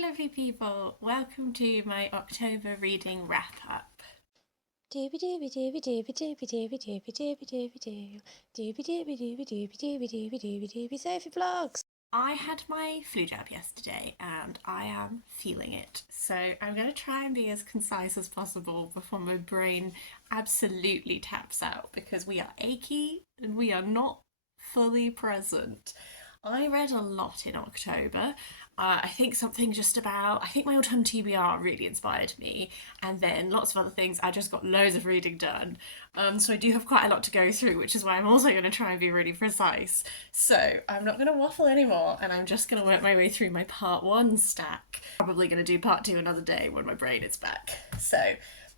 lovely people. Welcome to my October reading wrap up. Doobie doobie doobie doobie doobie doobie doobie doobie doobie doo. Doobie doobie doobie doobie doobie doobie doobie doobie Sophie vlogs. I had my flu jab yesterday and I am feeling it. So I'm going to try and be as concise as possible before my brain absolutely taps out because we are achy and we are not fully present. I read a lot in October. I think something just about, I think my autumn TBR really inspired me, and then lots of other things. I just got loads of reading done. So I do have quite a lot to go through, which is why I'm also going to try and be really precise. So I'm not going to waffle anymore, and I'm just going to work my way through my part one stack. Probably going to do part two another day when my brain is back. So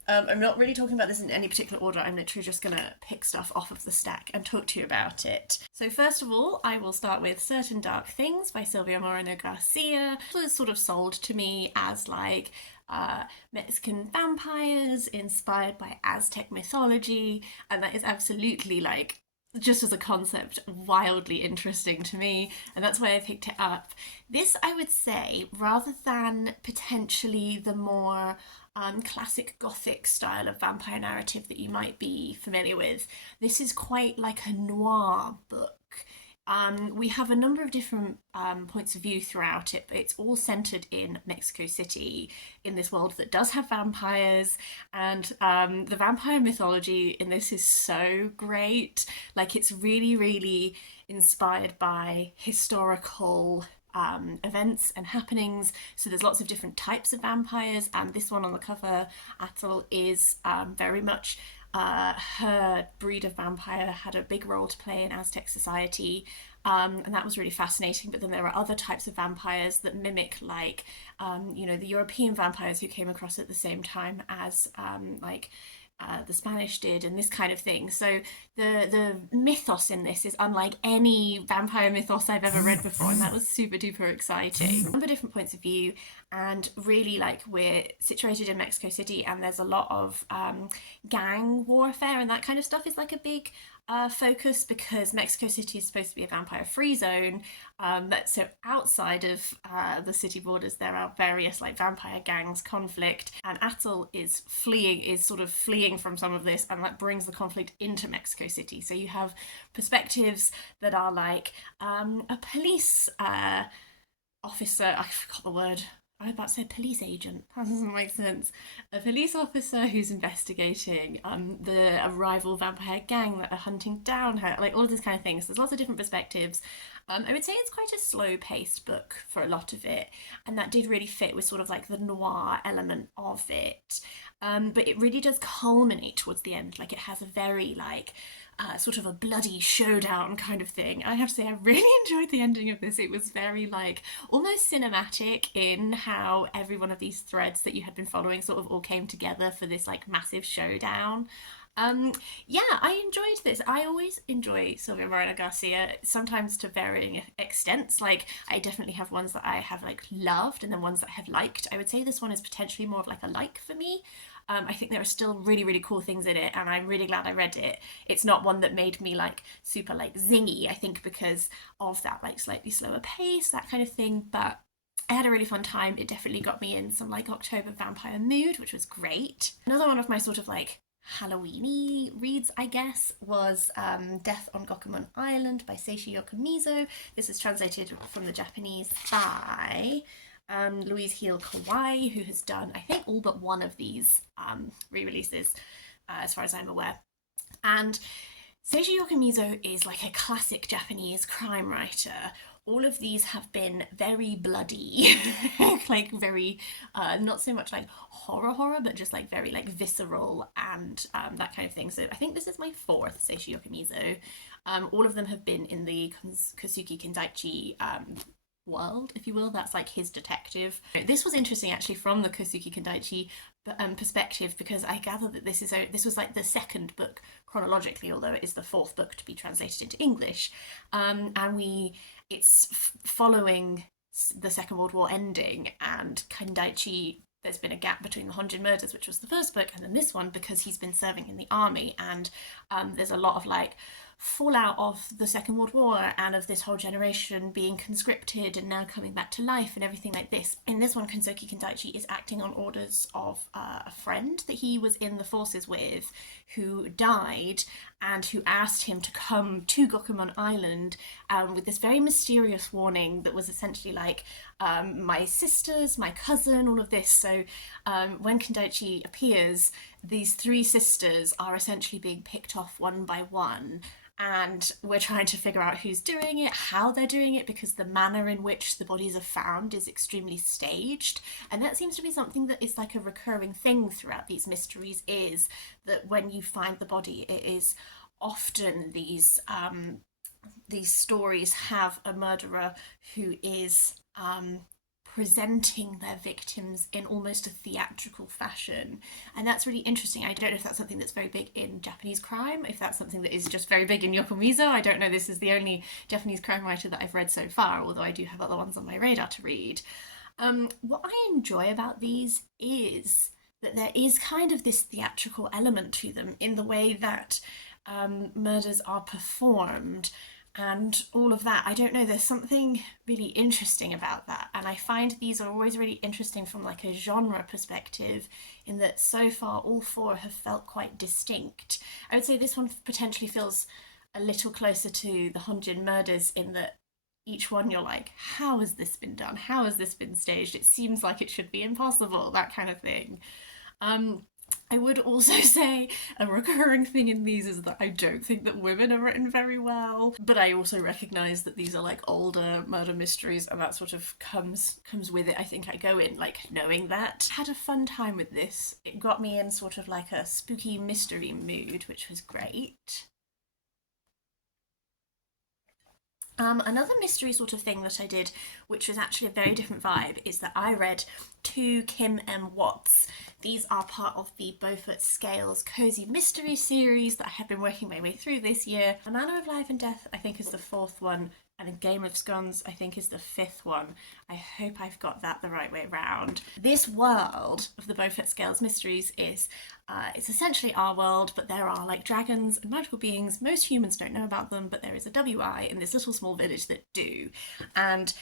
I'm not really talking about this in any particular order. I'm literally just going to pick stuff off of the stack and talk to you about it. So first of all, I will start with Certain Dark Things by Silvia Moreno-Garcia. It was sort of sold to me as like Mexican vampires inspired by Aztec mythology, and that is absolutely like just as a concept wildly interesting to me, and that's why I picked it up. This, I would say, rather than potentially the more classic gothic style of vampire narrative that you might be familiar with, this is quite like a noir book. We have a number of different points of view throughout it, but it's all centered in Mexico City, in this world that does have vampires, and the vampire mythology in this is so great. Like, it's really, really inspired by historical events and happenings. So there's lots of different types of vampires, and this one on the cover, Athel, is very much her breed of vampire had a big role to play in Aztec society, and that was really fascinating. But then there are other types of vampires that mimic, like, the European vampires who came across at the same time as the Spanish did, and this kind of thing. So the mythos in this is unlike any vampire mythos I've ever read before, and that was super duper exciting. A number of different points of view, and really, like, we're situated in Mexico City, and there's a lot of gang warfare, and that kind of stuff is like a big focus because Mexico City is supposed to be a vampire-free zone. So outside of the city borders, there are various like vampire gangs conflict, and Atel is sort of fleeing from some of this, and that brings the conflict into Mexico City. So you have perspectives that are like a police officer. I forgot the word. I was about to say police agent. That doesn't make sense. A police officer who's investigating a rival vampire gang that are hunting down her, like all of these kind of things. There's lots of different perspectives. I would say it's quite a slow-paced book for a lot of it, and that did really fit with sort of like the noir element of it. But it really does culminate towards the end. Like, it has a very like sort of a bloody showdown kind of thing. I have to say, I really enjoyed the ending of this. It was very like almost cinematic in how every one of these threads that you had been following sort of all came together for this like massive showdown. Yeah, I enjoyed this. I always enjoy Silvia Moreno Garcia, sometimes to varying extents. Like, I definitely have ones that I have like loved and then ones that I have liked. I would say this one is potentially more of like a like for me. I think there are still really, really cool things in it, and I'm really glad I read it. It's not one that made me like super like zingy, I think, because of that like slightly slower pace, that kind of thing. But I had a really fun time. It definitely got me in some like October vampire mood, which was great. Another one of my sort of like Halloweeny reads, I guess, was Death on Gokumon Island by Seishi Yokomizo. This is translated from the Japanese by Louise Kawai, who has done, I think, all but one of these re-releases, as far as I'm aware. And Seishi Yokomizo is like a classic Japanese crime writer. All of these have been very bloody, like very, not so much like horror, but just like very like visceral and that kind of thing. So I think this is my fourth Seishi Yokomizo. All of them have been in the Kosuke Kindaichi world, if you will. That's like his detective. This was interesting actually from the Kosuke Kindaichi perspective, because I gather that this was like the second book chronologically, although it is the fourth book to be translated into English, and it's following the Second World War ending, and Kindaichi, there's been a gap between the Honjin murders, which was the first book, and then this one, because he's been serving in the army, and there's a lot of like fallout of the Second World War and of this whole generation being conscripted and now coming back to life and everything like this. In this one, Kensuke Kindaichi is acting on orders of a friend that he was in the forces with who died and who asked him to come to Gokumon Island with this very mysterious warning that was essentially like, my sisters, my cousin, all of this. So when Kindaichi appears, these three sisters are essentially being picked off one by one, and we're trying to figure out who's doing it, how they're doing it, because the manner in which the bodies are found is extremely staged. And that seems to be something that is like a recurring thing throughout these mysteries, is that when you find the body, it is often these stories have a murderer who is presenting their victims in almost a theatrical fashion. And that's really interesting. I don't know if that's something that's very big in Japanese crime, if that's something that is just very big in Yokomizo. I don't know. This is the only Japanese crime writer that I've read so far, although I do have other ones on my radar to read. What I enjoy about these is that there is kind of this theatrical element to them in the way that murders are performed and all of that. I don't know, there's something really interesting about that, and I find these are always really interesting from like a genre perspective, in that so far all four have felt quite distinct. I would say this one potentially feels a little closer to the Honjin murders, in that each one you're like, how has this been done, how has this been staged, it seems like it should be impossible, that kind of thing. I would also say a recurring thing in these is that I don't think that women are written very well, but I also recognise that these are like older murder mysteries, and that sort of comes with it. I think I go in like knowing that. Had a fun time with this. It got me in sort of like a spooky mystery mood, which was great. Another mystery sort of thing that I did, which was actually a very different vibe, is that I read two Kim M. Watts. These are part of the Beaufort Scales Cozy Mystery series that I have been working my way through this year. A Manor of Life and Death, I think, is the fourth one, and A Game of Scones, I think, is the fifth one. I hope I've got that the right way round. This world of the Beaufort Scales Mysteries is it's essentially our world, but there are like dragons and magical beings. Most humans don't know about them, but there is a WI in this little small village that do. And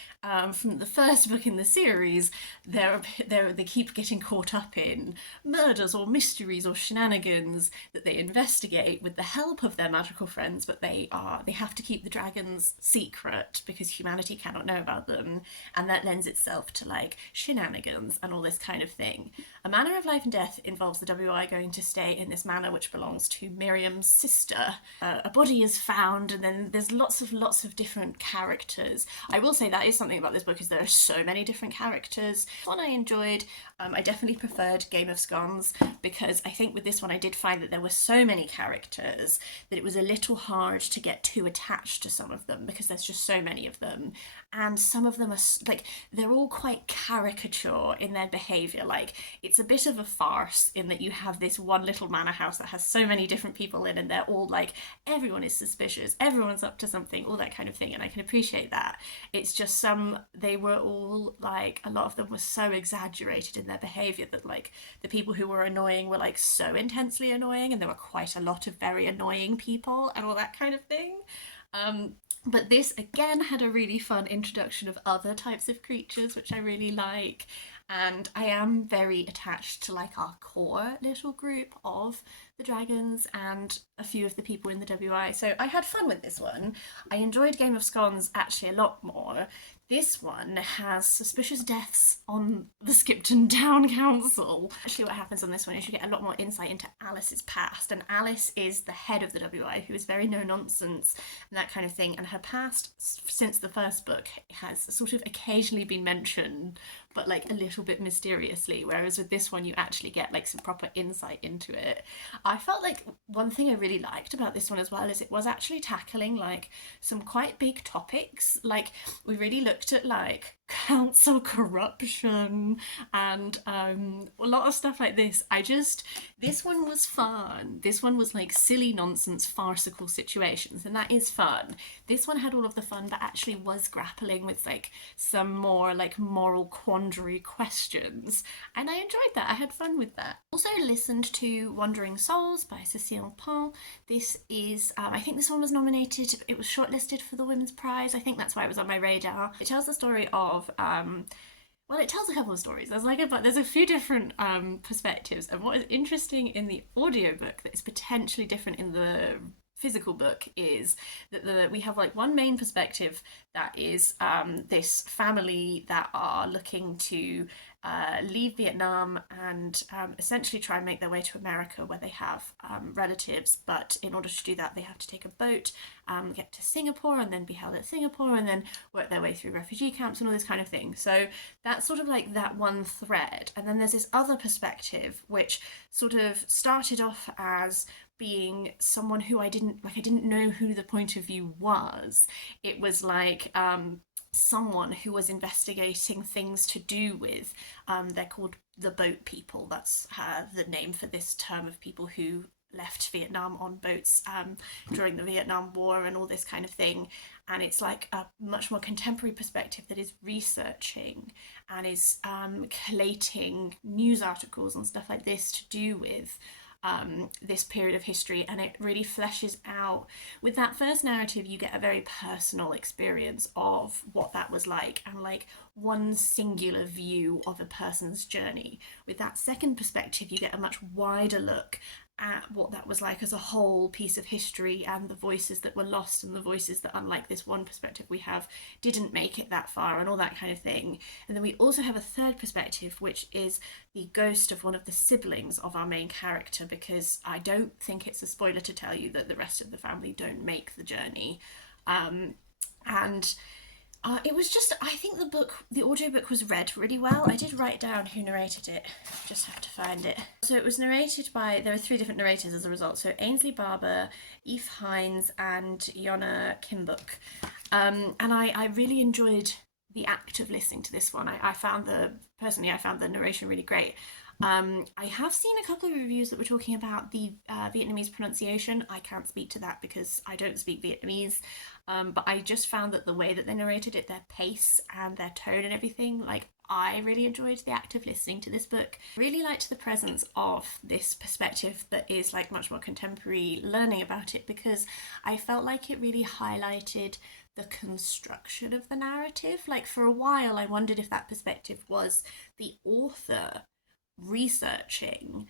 from the first book in the series, they keep getting caught up in murders or mysteries or shenanigans that they investigate with the help of their magical friends, but they have to keep the dragons secret because humanity cannot know about them, and that lends itself to like shenanigans and all this kind of thing. A Manor of Life and Death involves the WI going to stay in this manor which belongs to Miriam's sister. A body is found, and then there's lots of different characters. I will say that is something about this book, is there are so many different characters. One I enjoyed. I definitely preferred Game of Scones, because I think with this one I did find that there were so many characters that it was a little hard to get too attached to some of them, because there's just so many of them, and some of them are like, they're all quite caricature in their behaviour. Like, it's a bit of a farce in that you have this one little manor house that has so many different people in, and they're all like, everyone is suspicious, everyone's up to something, all that kind of thing, and I can appreciate that. It's just they were all like, a lot of them were so exaggerated in their behaviour that like the people who were annoying were like so intensely annoying, and there were quite a lot of very annoying people and all that kind of thing. But this again had a really fun introduction of other types of creatures, which I really like, and I am very attached to like our core little group of the dragons and a few of the people in the WI, so I had fun with this one. I enjoyed Game of Scones actually a lot more. This one has suspicious deaths on the Skipton Town Council. Actually, what happens on this one is you get a lot more insight into Alice's past, and Alice is the head of the WI, who is very no-nonsense and that kind of thing, and her past, since the first book, has sort of occasionally been mentioned, but like a little bit mysteriously, whereas with this one you actually get like some proper insight into it. I felt like one thing I really liked about this one as well is it was actually tackling like some quite big topics. Like, we really looked at like council corruption and a lot of stuff like this. This one was fun. This one was like silly nonsense farcical situations, and that is fun. This one had all of the fun but actually was grappling with like some more like moral quandary questions, and I enjoyed that. I had fun with that. Also listened to Wandering Souls by Cecile. This is I think this one was nominated, it was shortlisted for the Women's Prize. I think that's why it was on my radar. It tells the story of well, it tells a couple of stories. There's a few different perspectives, and what is interesting in the audiobook that is potentially different in the physical book is that we have like one main perspective that is this family that are looking to leave Vietnam and essentially try and make their way to America, where they have relatives, but in order to do that they have to take a boat, get to Singapore and then be held at Singapore and then work their way through refugee camps and all this kind of thing. So that's sort of like that one thread. And then there's this other perspective which sort of started off as being someone who I didn't know who the point of view was. It was like someone who was investigating things to do with they're called the boat people. That's the name for this term of people who left Vietnam on boats during the Vietnam War and all this kind of thing. And it's like a much more contemporary perspective that is researching and is collating news articles and stuff like this to do with this period of history, and it really fleshes out. With that first narrative you get a very personal experience of what that was like and like one singular view of a person's journey. With that second perspective you get a much wider look at what that was like as a whole piece of history and the voices that were lost and the voices that, unlike this one perspective we have, didn't make it that far and all that kind of thing. And then we also have a third perspective, which is the ghost of one of the siblings of our main character, because I don't think it's a spoiler to tell you that the rest of the family don't make the journey. And it was just, I think the audiobook was read really well. I did write down who narrated it, just have to find it. So it was narrated by, there were 3 different narrators as a result. So Ainsley Barber, Eve Hines, and Yona Kimbuk. And I really enjoyed the act of listening to this one. I found the narration really great. I have seen a couple of reviews that were talking about the Vietnamese pronunciation. I can't speak to that because I don't speak Vietnamese, but I just found that the way that they narrated it, their pace and their tone and everything, like I really enjoyed the act of listening to this book. Really liked the presence of this perspective that is like much more contemporary, learning about it, because I felt like it really highlighted the construction of the narrative. Like for a while I wondered if that perspective was the author researching,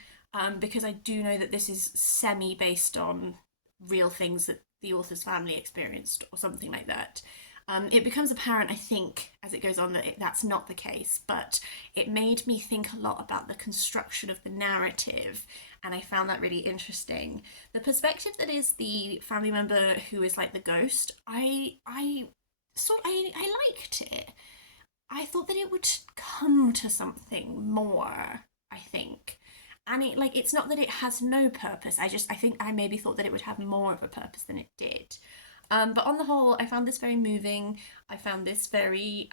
because I do know that this is semi-based on real things that the author's family experienced or something like that. It becomes apparent, I think, as it goes on that that's not the case, but it made me think a lot about the construction of the narrative, and I found that really interesting. The perspective that is the family member who is like the ghost, I liked it. I thought that it would come to something more, I think. And it's not that it has no purpose. I think I maybe thought that it would have more of a purpose than it did. But on the whole, I found this very moving. I found this very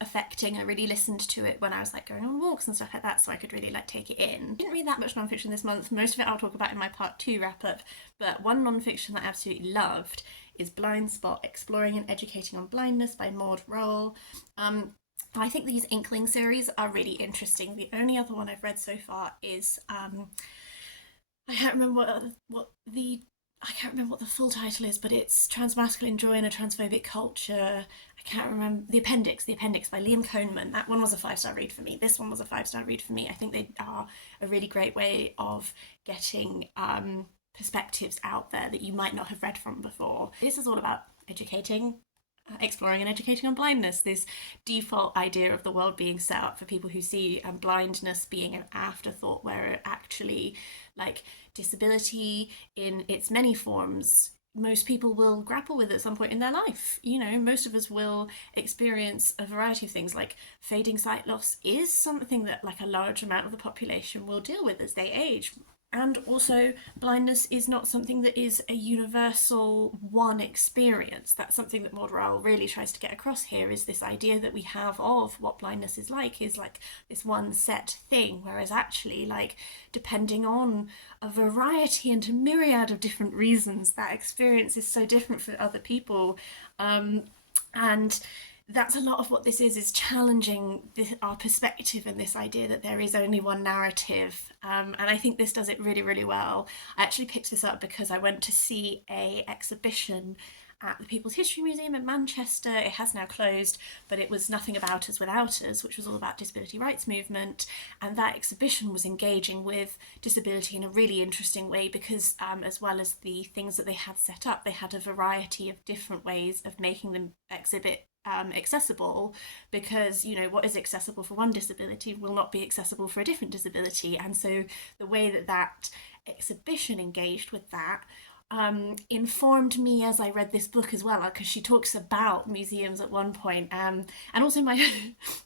affecting. I really listened to it when I was like going on walks and stuff like that, so I could really like take it in. Didn't read that much nonfiction this month. Most of it I'll talk about in my part 2 wrap up. But one nonfiction that I absolutely loved is Blind Spot: Exploring and Educating on Blindness by Rowell. I think these Inkling series are really interesting. The only other one I've read so far is I can't remember what the full title is, but it's Transmasculine Joy in a Transphobic Culture. I can't remember. The Appendix by Liam Cohnman. That one was a 5-star read for me. This one was a 5-star read for me. I think they are a really great way of getting perspectives out there that you might not have read from before. This is all about exploring and educating on blindness, this default idea of the world being set up for people who see blindness being an afterthought, where actually, like, disability in its many forms, most people will grapple with at some point in their life. You know, most of us will experience a variety of things. Like fading sight loss is something that like a large amount of the population will deal with as they age. And also, blindness is not something that is a universal one experience. That's something that Rowell really tries to get across here, is this idea that we have of what blindness is like this one set thing, whereas actually, like, depending on a variety and a myriad of different reasons, that experience is so different for other people. And that's a lot of what this is challenging our perspective and this idea that there is only one narrative. And I think this does it really, really well. I actually picked this up because I went to see a exhibition at the People's History Museum in Manchester. It has now closed, but it was Nothing About Us Without Us, which was all about disability rights movement. And that exhibition was engaging with disability in a really interesting way because as well as the things that they had set up, they had a variety of different ways of making the exhibit accessible, because what is accessible for one disability will not be accessible for a different disability. And so the way that exhibition engaged with that informed me as I read this book as well, because she talks about museums at one point. And also my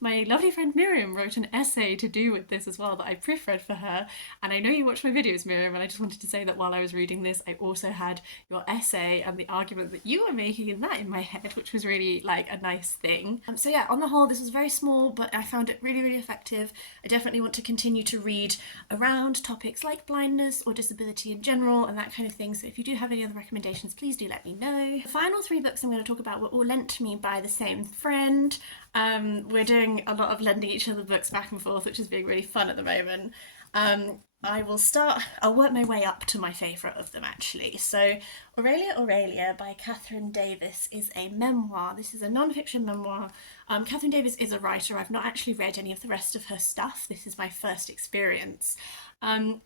my lovely friend Miriam wrote an essay to do with this as well that I proofread for her. And I know you watch my videos, Miriam, and I just wanted to say that while I was reading this, I also had your essay and the argument that you were making in that in my head, which was really like a nice thing. So yeah, on the whole, this was very small, but I found it really, really effective. I definitely want to continue to read around topics like blindness or disability in general and that kind of thing. So if you do have any other recommendations, please do let me know. The final 3 books I'm going to talk about were all lent to me by the same friend. We're doing a lot of lending each other books back and forth, which is being really fun at the moment. I'll work my way up to my favourite of them actually. So Aurelia by Kathryn Davis is a memoir. This is a non-fiction memoir. Kathryn Davis is a writer. I've not actually read any of the rest of her stuff. This is my first experience.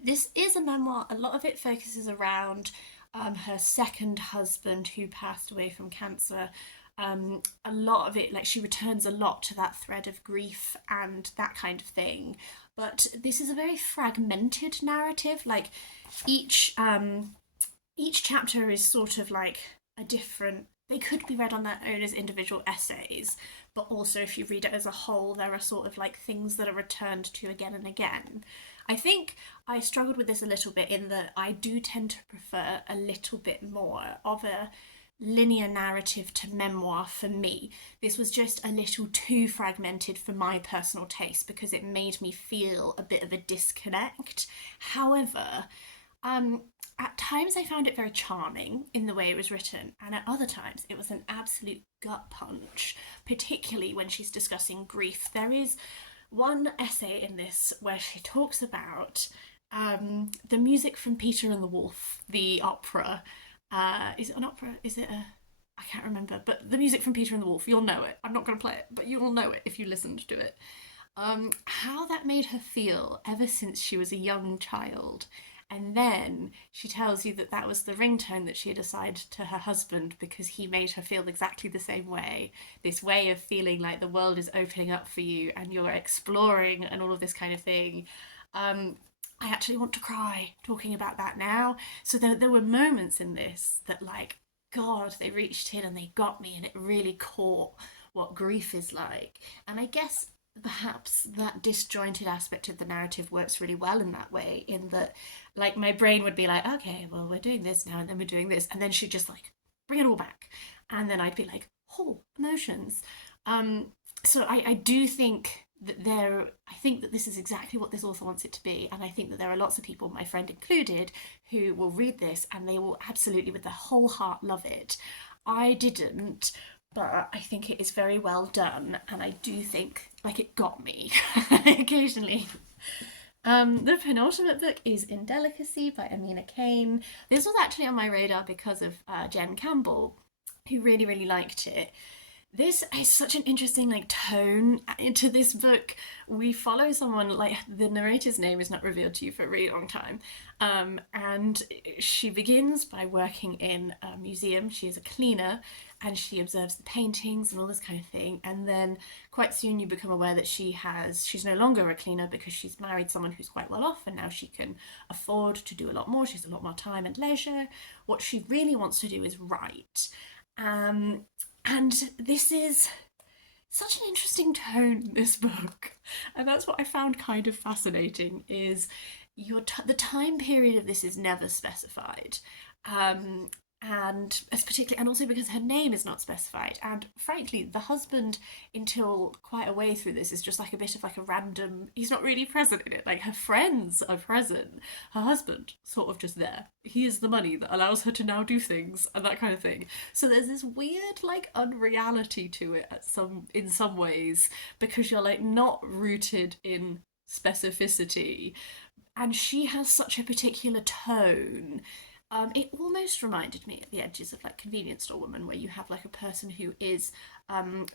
This is a memoir. A lot of it focuses around her second husband who passed away from cancer. A lot of it, like, she returns a lot to that thread of grief and that kind of thing. But this is a very fragmented narrative. Like each chapter is sort of like a different. They could be read on their own as individual essays, but also if you read it as a whole, there are sort of like things that are returned to again and again. I think I struggled with this a little bit in that I do tend to prefer a little bit more of a linear narrative to memoir for me. This was just a little too fragmented for my personal taste because it made me feel a bit of a disconnect. However, at times I found it very charming in the way it was written, and at other times it was an absolute gut punch, particularly when she's discussing grief. There is one essay in this where she talks about the music from Peter and the Wolf, the opera. Is it an opera? Is it a... I can't remember, but the music from Peter and the Wolf, you'll know it. I'm not going to play it, but you'll know it if you listened to it. How that made her feel ever since she was a young child. And then she tells you that that was the ringtone that she had assigned to her husband because he made her feel exactly the same way. This way of feeling like the world is opening up for you and you're exploring and all of this kind of thing. I actually want to cry talking about that now. So there were moments in this that, like, God, they reached in and they got me, and it really caught what grief is like. And I guess perhaps that disjointed aspect of the narrative works really well in that way, in that, like, my brain would be like, okay, well, we're doing this now and then we're doing this, and then she'd just like bring it all back, and then I'd be like, oh, emotions. So I do think that I think that this is exactly what this author wants it to be, and I think that there are lots of people, my friend included, who will read this and they will absolutely with their whole heart love it. I didn't, but I think it is very well done, and I do think, like, it got me occasionally. The penultimate book is Indelicacy by Amina Cain. This was actually on my radar because of Jen Campbell, who really, really liked it. This is such an interesting, like, tone into this book. We follow someone, like, the narrator's name is not revealed to you for a really long time, and she begins by working in a museum. She is a cleaner and she observes the paintings and all this kind of thing, and then quite soon you become aware that she's no longer a cleaner because she's married someone who's quite well off, and now she can afford to do a lot more. She has a lot more time and leisure. What she really wants to do is write. And this is such an interesting tone in this book, and that's what I found kind of fascinating. Is the time period of this is never specified. Um, and as particularly, and also because her name is not specified, and frankly the husband, until quite a way through this, is just like a bit of like a random, he's not really present in it. Like, her friends are present, her husband sort of just there, he is the money that allows her to now do things and that kind of thing. So there's this weird like unreality to it in some ways, because you're like not rooted in specificity, and she has such a particular tone. It almost reminded me at the edges of like Convenience Store Woman, where you have like a person who is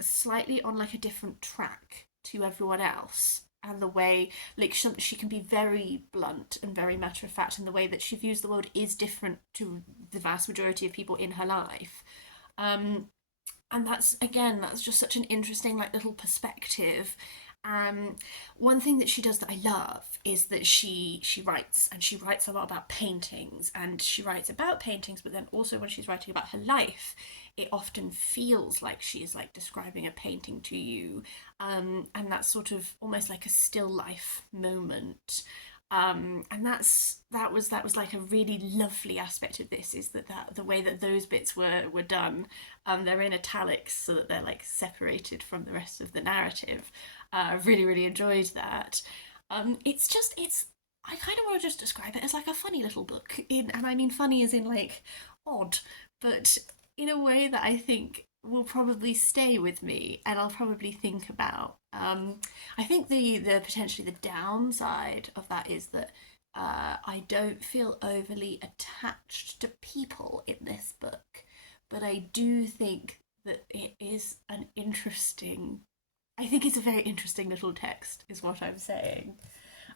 slightly on like a different track to everyone else. And the way, like, she can be very blunt and very matter of fact, and the way that she views the world is different to the vast majority of people in her life. Um, and that's, again, that's just such an interesting like little perspective. um One thing that she does that I love is that she writes, and she writes a lot about paintings, and she writes about paintings, but then also when she's writing about her life, it often feels like she is like describing a painting to you. And that's sort of almost like a still life moment. And that was like a really lovely aspect of this, is that the way that those bits were done. They're in italics so that they're like separated from the rest of the narrative. I've really enjoyed that. It's I kind of want to just describe it as like a funny little book, and I mean funny as in like odd, but in a way that I think will probably stay with me, and I'll probably think about. I think the potentially the downside of that is that I don't feel overly attached to people in this book, but I do think that it is an interesting. I think it's a very interesting little text, is what I'm saying.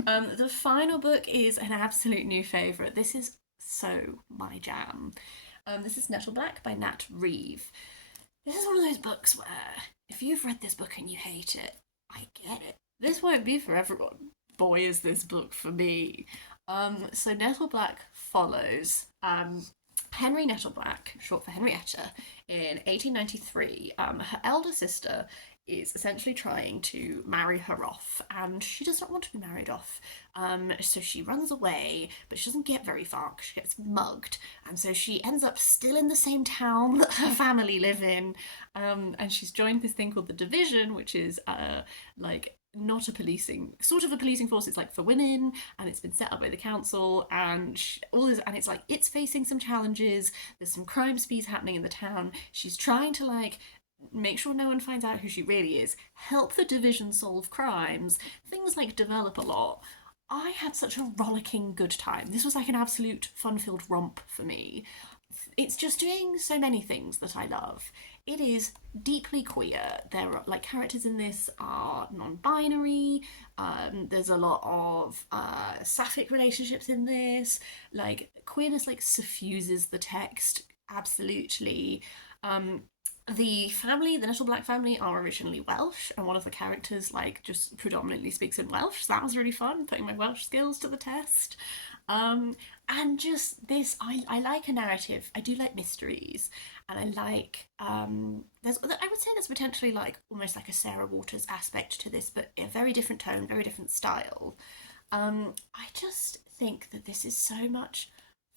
The final book is an absolute new favourite. This is so my jam. This is Nettleblack by Nat Reeve. This is one of those books where, if you've read this book and you hate it, I get it. This won't be for everyone. Boy, is this book for me. So Nettleblack follows Henry Nettleblack, short for Henrietta, in 1893. Her elder sister is essentially trying to marry her off, and she does not want to be married off. So she runs away, but she doesn't get very far because she gets mugged, and so she ends up still in the same town that her family live in. And she's joined this thing called the Division, which is like not a policing, sort of a policing force. It's like for women, and it's been set up by the council, and all this, and it's like it's facing some challenges. There's some crime sprees happening in the town. She's trying to like make sure no one finds out who she really is, help the Division solve crimes, things like develop a lot. I had such a rollicking good time. This was like an absolute fun-filled romp for me. It's just doing so many things that I love. It is deeply queer. There are like characters in this are non-binary. There's a lot of sapphic relationships in this. Like queerness like suffuses the text absolutely. The family, the Nettleblack family, are originally Welsh, and one of the characters like just predominantly speaks in Welsh. So that was really fun, putting my Welsh skills to the test. And just this, I like a narrative. I do like mysteries, and I like I would say there's potentially like almost like a Sarah Waters aspect to this, but a very different tone, very different style. I just think that this is so much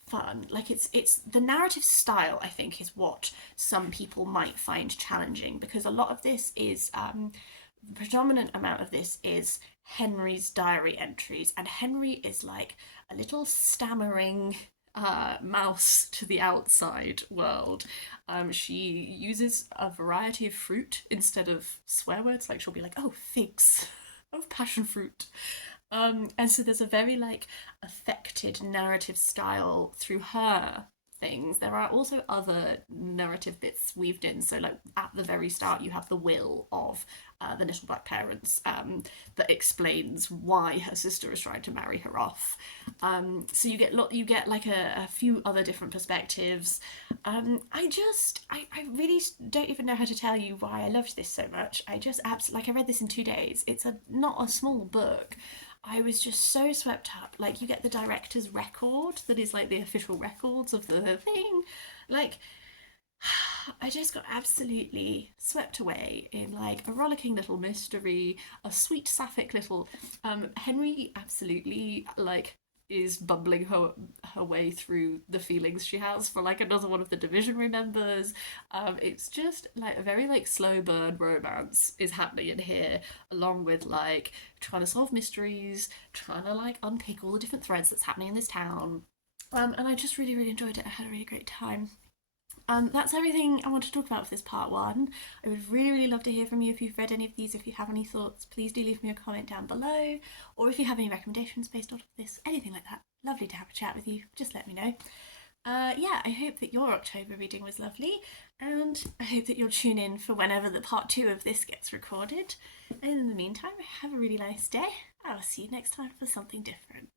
fun. Like it's the narrative style, I think, is what some people might find challenging, because a lot of this is the predominant amount of this is Henry's diary entries, and Henry is like a little stammering mouse to the outside world. She uses a variety of fruit instead of swear words. Like she'll be like, "Oh, figs, oh, passion fruit." And so there's a very like affected narrative style through her things. There are also other narrative bits weaved in. So like at the very start, you have the will of the Nettleblack parents that explains why her sister is trying to marry her off. So you get like a few other different perspectives. I really don't even know how to tell you why I loved this so much. I just absolutely, like, I read this in 2 days. It's not a small book. I was just so swept up. Like, you get the director's record that is like the official records of the thing. Like, I just got absolutely swept away in like a rollicking little mystery, a sweet sapphic little Henry absolutely like is bumbling her way through the feelings she has for like another one of the divisionary members. It's just like a very like slow burn romance is happening in here, along with like trying to solve mysteries, trying to like unpick all the different threads that's happening in this town. And I just really, really enjoyed it. I had a really great time. That's everything I want to talk about for this part one. I would really, really love to hear from you if you've read any of these. If you have any thoughts, please do leave me a comment down below. Or if you have any recommendations based on this, anything like that, lovely to have a chat with you. Just let me know. Yeah, I hope that your October reading was lovely, and I hope that you'll tune in for whenever the part 2 of this gets recorded. And in the meantime, have a really nice day. I'll see you next time for something different.